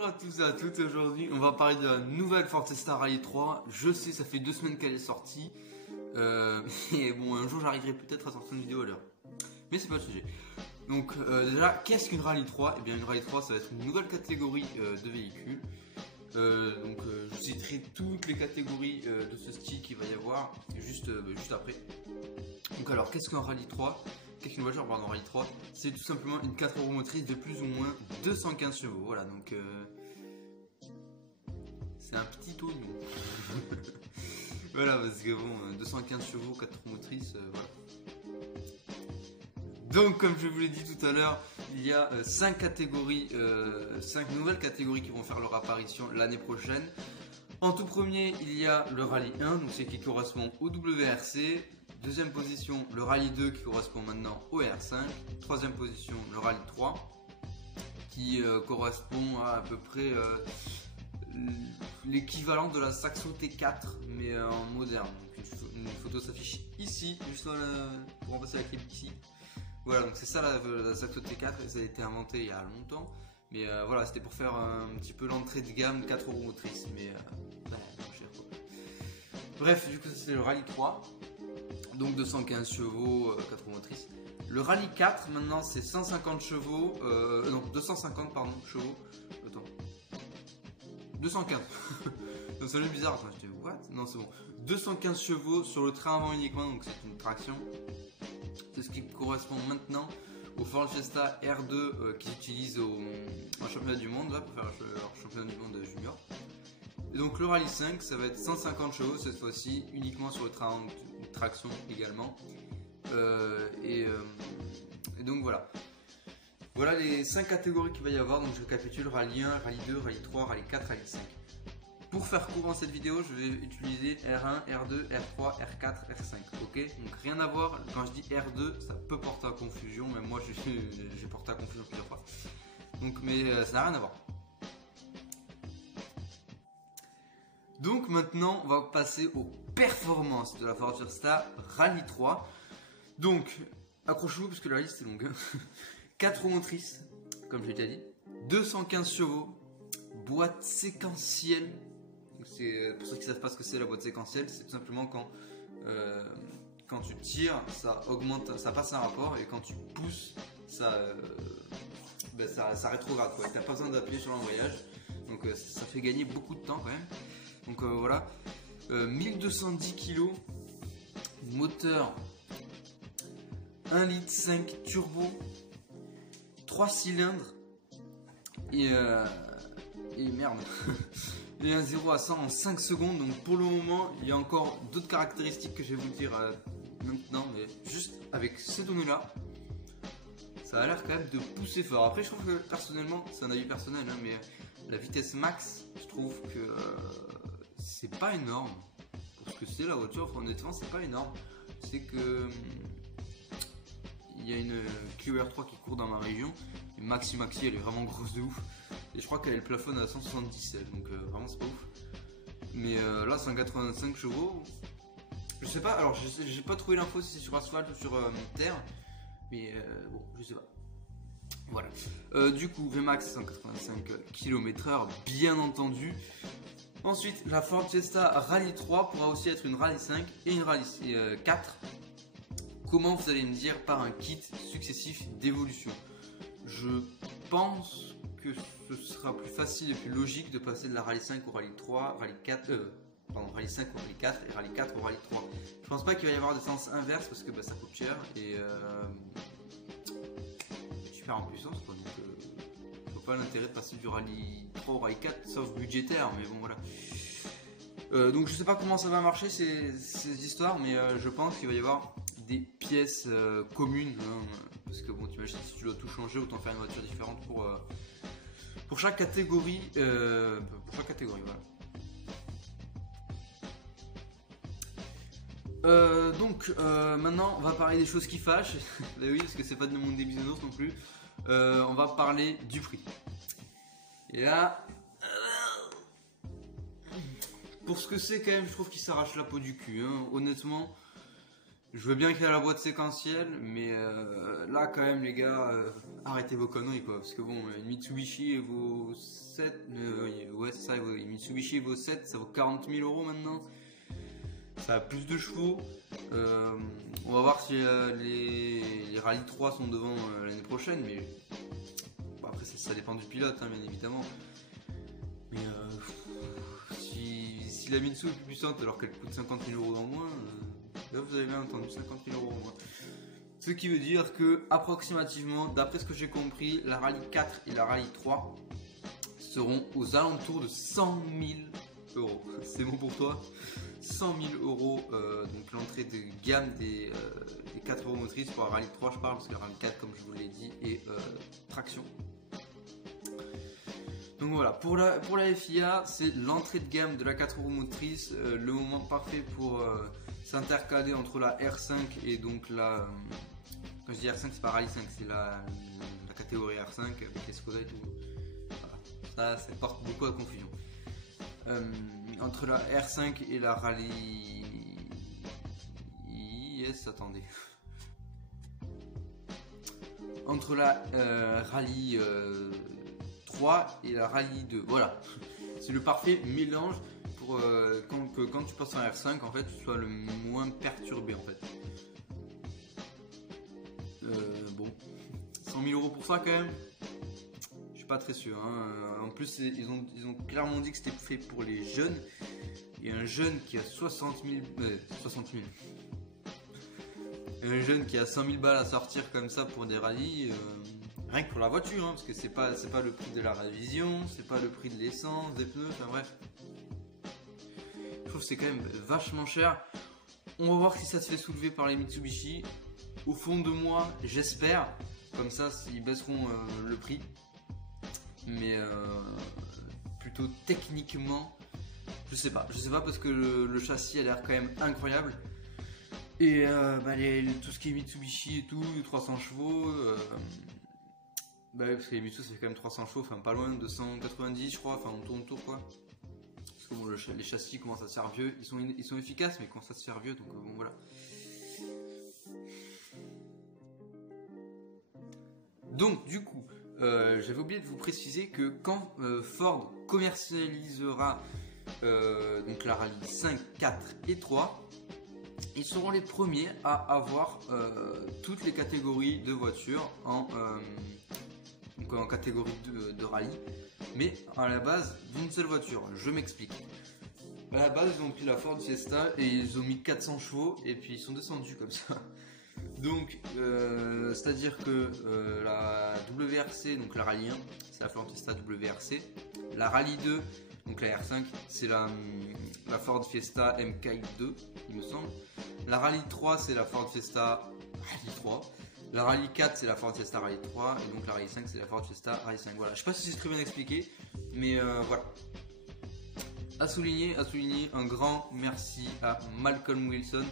Bonjour à tous et à toutes, aujourd'hui on va parler de la nouvelle Ford Fiesta Rally 3. Je sais, ça fait 2 semaines qu'elle est sortie, et bon, un jour j'arriverai peut-être à sortir une vidéo à l'heure, mais c'est pas le sujet. Donc déjà, qu'est-ce qu'une Rally 3? Eh bien une Rally 3 ça va être une nouvelle catégorie de véhicules. Je citerai toutes les catégories de ce style qu'il va y avoir juste après. Donc alors, qu'est-ce qu'un Rally 3? Qu'est-ce qu'une voiture pardon, Rally 3? C'est tout simplement une 4 roues motrices de plus ou moins 215 chevaux. Voilà, donc c'est un petit oignon. Voilà, parce que bon, 215 chevaux, 4 roues motrices, voilà. Donc, comme je vous l'ai dit tout à l'heure, il y a 5 catégories, 5 nouvelles catégories qui vont faire leur apparition l'année prochaine. En tout premier, il y a le Rally 1, donc c'est qui correspond au WRC. Deuxième position, le Rally 2 qui correspond maintenant au R5. Troisième position, le Rally 3 qui correspond à peu près l'équivalent de la Saxo T4 mais en moderne. Donc une photo s'affiche ici, juste pour remplacer la clip ici. Voilà, donc c'est ça la Saxo T4 et ça a été inventé il y a longtemps. Mais voilà, c'était pour faire un petit peu l'entrée de gamme 4 roues motrices. Mais cher, quoi. Bref, du coup, c'est le Rally 3. Donc 215 chevaux, 4 roues motrices. Le Rally 4, maintenant, c'est 150 chevaux. Non, 250, pardon, chevaux. Attends. 215. Ça sonne bizarre. Attends, je dis, what? Non, c'est bon. 215 chevaux sur le train avant uniquement, donc c'est une traction. C'est ce qui correspond maintenant au Ford Fiesta R2 qu'ils utilisent au championnat du monde, là, pour faire leur championnat du monde junior. Et donc le Rally 5, ça va être 150 chevaux cette fois-ci, uniquement sur le train de traction également. Et donc voilà. Voilà les 5 catégories qu'il va y avoir. Donc je récapitule: Rally 1, Rally 2, Rally 3, Rally 4, Rally 5. Pour faire court dans cette vidéo, je vais utiliser R1, R2, R3, R4, R5. Ok, donc rien à voir. Quand je dis R2, ça peut porter à confusion. Même moi, j'ai porté à confusion plusieurs fois. Donc, mais ça n'a rien à voir. Donc maintenant, on va passer aux performances de la Ford Fiesta Rally 3. Donc, accrochez-vous parce que la liste est longue. 4 roues motrices, comme j'ai déjà dit. 215 chevaux. Boîte séquentielle. C'est pour ceux qui ne savent pas ce que c'est la boîte séquentielle, c'est tout simplement quand tu tires, ça augmente, ça passe un rapport, et quand tu pousses, ça rétrograde. Tu n'as pas besoin d'appuyer sur l'embrayage, donc ça fait gagner beaucoup de temps quand même. Donc voilà, 1210 kg, moteur 1,5 litre turbo, 3 cylindres et merde. Et un 0 à 100 en 5 secondes. Donc pour le moment, il y a encore d'autres caractéristiques que je vais vous dire maintenant, mais juste avec ces données là, ça a l'air quand même de pousser fort. Après, je trouve que personnellement, c'est un avis personnel, hein, mais la vitesse max, je trouve que c'est pas énorme pour ce que c'est la voiture. Honnêtement, c'est pas énorme. C'est que il y a une Clio R3 qui court dans ma région, et Maxi elle est vraiment grosse de ouf, et je crois qu'elle plafonne à 177, donc vraiment c'est pas ouf. Mais là 185 chevaux, je sais pas, alors j'ai pas trouvé l'info si c'est sur asphalte ou sur terre, mais bon, je sais pas. Voilà, du coup Vmax 185 km/h bien entendu. Ensuite, la Ford Fiesta Rally 3 pourra aussi être une Rally 5 et une Rally 4. Comment, vous allez me dire? Par un kit successif d'évolution. Je pense que ce sera plus facile et plus logique de passer de la Rally 5 au Rally 3, Rally 4, Rally 5 au Rally 4 et Rally 4 au Rally 3. Je pense pas qu'il va y avoir de sens inverse parce que ça coûte cher et tu perds en puissance, quoi. Donc je vois pas l'intérêt de passer du Rally 3 au Rally 4 sauf budgétaire, mais bon voilà. Donc je sais pas comment ça va marcher ces histoires, mais je pense qu'il va y avoir des pièces communes, hein, parce que bon, tu imagines, si tu dois tout changer, autant faire une voiture différente pour chaque catégorie, voilà. Donc maintenant on va parler des choses qui fâchent. Bah oui, parce que c'est pas de monde des bisounours non plus. On va parler du prix. Et là, pour ce que c'est quand même, je trouve qu'il s'arrache la peau du cul, hein. Honnêtement, Je veux bien qu'il y ait la boîte séquentielle, mais là quand même les gars, arrêtez vos conneries quoi, parce que bon, une Mitsubishi vaut 7, ouais c'est ça, une Mitsubishi vaut 7, ça vaut 40 000 euros maintenant, ça a plus de chevaux, on va voir si les Rallye 3 sont devant l'année prochaine, mais bon, après ça dépend du pilote hein, bien évidemment, mais si la Mitsu est plus puissante alors qu'elle coûte 50 000 euros en moins... Là, vous avez bien entendu, 50 000 euros au moins. Ce qui veut dire que, approximativement, d'après ce que j'ai compris, la Rallye 4 et la Rallye 3 seront aux alentours de 100 000 euros. C'est bon pour toi? 100 000 euros, donc l'entrée de gamme des 4 roues motrices. Pour la Rallye 3, je parle, parce que la Rallye 4, comme je vous l'ai dit, est traction. Donc voilà, pour la FIA, c'est l'entrée de gamme de la 4 roues motrices, le moment parfait pour s'intercaler entre la R5 et donc la... quand je dis R5, c'est pas Rallye 5, c'est la catégorie R5 avec les Skoda et tout. Voilà. Ça porte beaucoup à confusion. Entre la R5 et la Rallye... Yes, attendez. Entre la Rallye 3 et la Rallye 2, voilà. C'est le parfait mélange pour quand tu passes en R5, en fait, tu sois le moins perturbé, en fait. Bon, 100 000 euros pour ça, quand même. Je suis pas très sûr. Hein. En plus, ils ont clairement dit que c'était fait pour les jeunes. Il y a un jeune qui a 60 000... Un jeune qui a 100 000 balles à sortir comme ça pour des rallyes... Rien que pour la voiture, hein, parce que c'est pas le prix de la révision, c'est pas le prix de l'essence, des pneus, enfin bref. Je trouve que c'est quand même vachement cher. On va voir si ça se fait soulever par les Mitsubishi. Au fond de moi, j'espère. Comme ça, ils baisseront le prix. Mais plutôt techniquement, je sais pas. Je sais pas parce que le châssis a l'air quand même incroyable. Et tout ce qui est Mitsubishi et tout, 300 chevaux... Bah ouais, parce que les Mitsu ça fait quand même 300 chevaux, enfin pas loin, 290 je crois, enfin on tourne autour quoi. Parce que bon, les châssis commencent à se faire vieux, ils sont efficaces mais commencent à se faire vieux, donc bon voilà. Donc du coup, j'avais oublié de vous préciser que quand Ford commercialisera donc la Rallye 5, 4 et 3, ils seront les premiers à avoir toutes les catégories de voitures en catégorie de rallye, mais à la base d'une seule voiture. Je m'explique. À la base, ils ont pris la Ford Fiesta et ils ont mis 400 chevaux et puis ils sont descendus comme ça. Donc, c'est-à-dire que la WRC, donc la Rallye 1, c'est la Ford Fiesta WRC. La Rallye 2, donc la R5, c'est la Ford Fiesta MK2, il me semble. La Rallye 3, c'est la Ford Fiesta Rallye 3. La Rallye 4 c'est la Ford Fiesta Rallye 3 et donc la Rallye 5 c'est la Ford Fiesta Rallye 5. Voilà, je sais pas si c'est très bien expliqué, mais voilà. À souligner un grand merci à Malcolm Wilson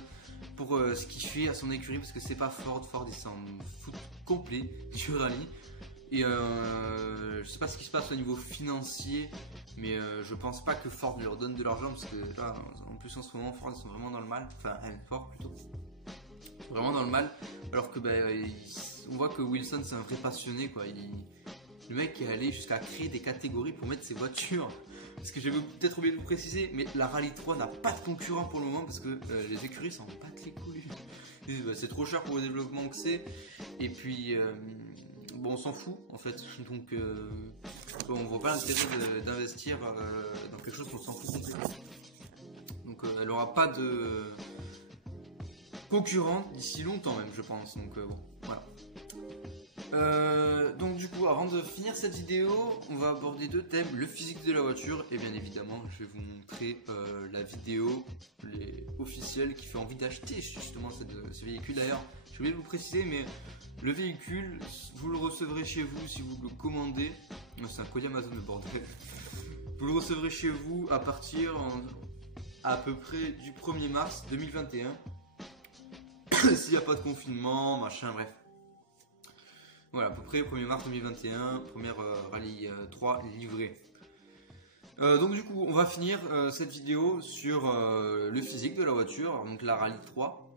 pour ce qu'il fait à son écurie parce que c'est pas Ford ils s'en foutent complet du rallye. Et je sais pas ce qui se passe au niveau financier, mais je pense pas que Ford leur donne de l'argent parce que là en plus en ce moment Ford ils sont vraiment dans le mal, enfin Ford plutôt. Vraiment dans le mal, alors que on voit que Wilson c'est un vrai passionné quoi. Le mec est allé jusqu'à créer des catégories pour mettre ses voitures. Parce que j'avais peut-être oublié de vous préciser, mais la Rallye 3 n'a pas de concurrent pour le moment parce que les écuries s'en battent les couilles. C'est trop cher pour le développement que c'est. Et puis bon on s'en fout en fait. Donc on voit pas l'intérêt d'investir dans quelque chose qu'on s'en fout complètement. Donc elle aura pas de concurrent d'ici longtemps même je pense, donc bon voilà. Donc du coup avant de finir cette vidéo on va aborder deux thèmes, le physique de la voiture et bien évidemment je vais vous montrer la vidéo officielle qui fait envie d'acheter justement ce véhicule. D'ailleurs j'ai oublié de vous préciser mais le véhicule vous le recevrez chez vous si vous le commandez, c'est un colis Amazon le bordel, vous le recevrez chez vous à partir à peu près du 1er mars 2021 s'il n'y a pas de confinement, machin, bref. Voilà, à peu près 1er mars 2021, première Rallye 3 livrée. Donc du coup, on va finir cette vidéo sur le physique de la voiture, donc la Rallye 3.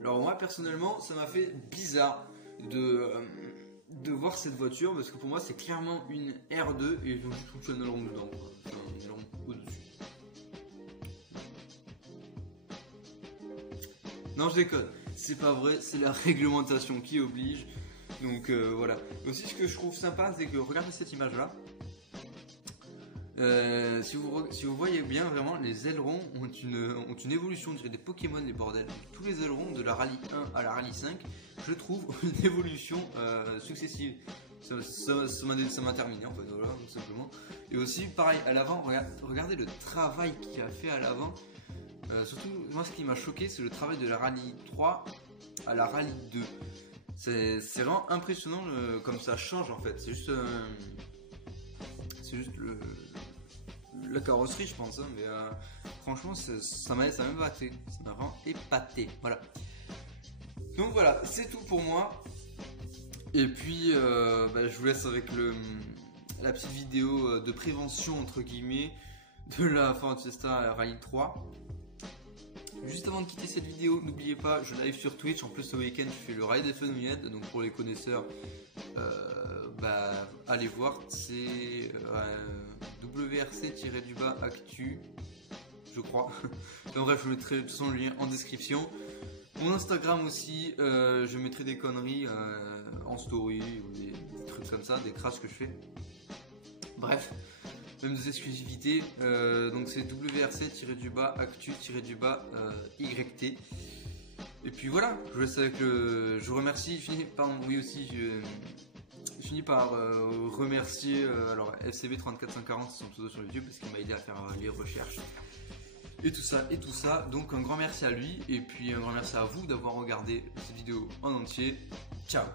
Alors moi personnellement ça m'a fait bizarre de voir cette voiture parce que pour moi c'est clairement une R2 et ils ont juste foutu un aileron dedans, quoi. Enfin, un aileron au-dessus. Non, je déconne, c'est pas vrai, c'est la réglementation qui oblige. Donc voilà. Aussi ce que je trouve sympa c'est que regardez cette image là. Si vous voyez bien vraiment les ailerons ont une évolution, on dirait des Pokémon les bordels. Tous les ailerons de la Rallye 1 à la Rallye 5 je trouve une évolution successive. Ça m'a terminé en fait, voilà, tout simplement. Et aussi pareil à l'avant, regardez le travail qu'il a fait à l'avant. Surtout moi ce qui m'a choqué c'est le travail de la Rallye 3 à la Rallye 2. C'est vraiment impressionnant comme ça change en fait. C'est juste la carrosserie je pense, hein, mais franchement ça m'a épaté. Ça m'a vraiment épaté. Voilà. Donc voilà, c'est tout pour moi. Et puis je vous laisse avec la petite vidéo de prévention entre guillemets de la Ford Fiesta Rallye 3. Juste avant de quitter cette vidéo, n'oubliez pas, je live sur Twitch. En plus ce week-end je fais le Ride F1 donc pour les connaisseurs, allez voir, c'est WRC-actu, je crois. Enfin, bref, je mettrai de toute façon le lien en description. Mon Instagram aussi, je mettrai des conneries en story ou des trucs comme ça, des crashs que je fais. Bref, même des exclusivités. Donc c'est WRC-actu-YT. Et puis voilà, je vous laisse avec le. Je vous remercie. Je finis par remercier FCB34140, c'est son pseudo sur YouTube, parce qu'il m'a aidé à faire les recherches. Et tout ça, donc un grand merci à lui, et puis un grand merci à vous d'avoir regardé cette vidéo en entier. Ciao.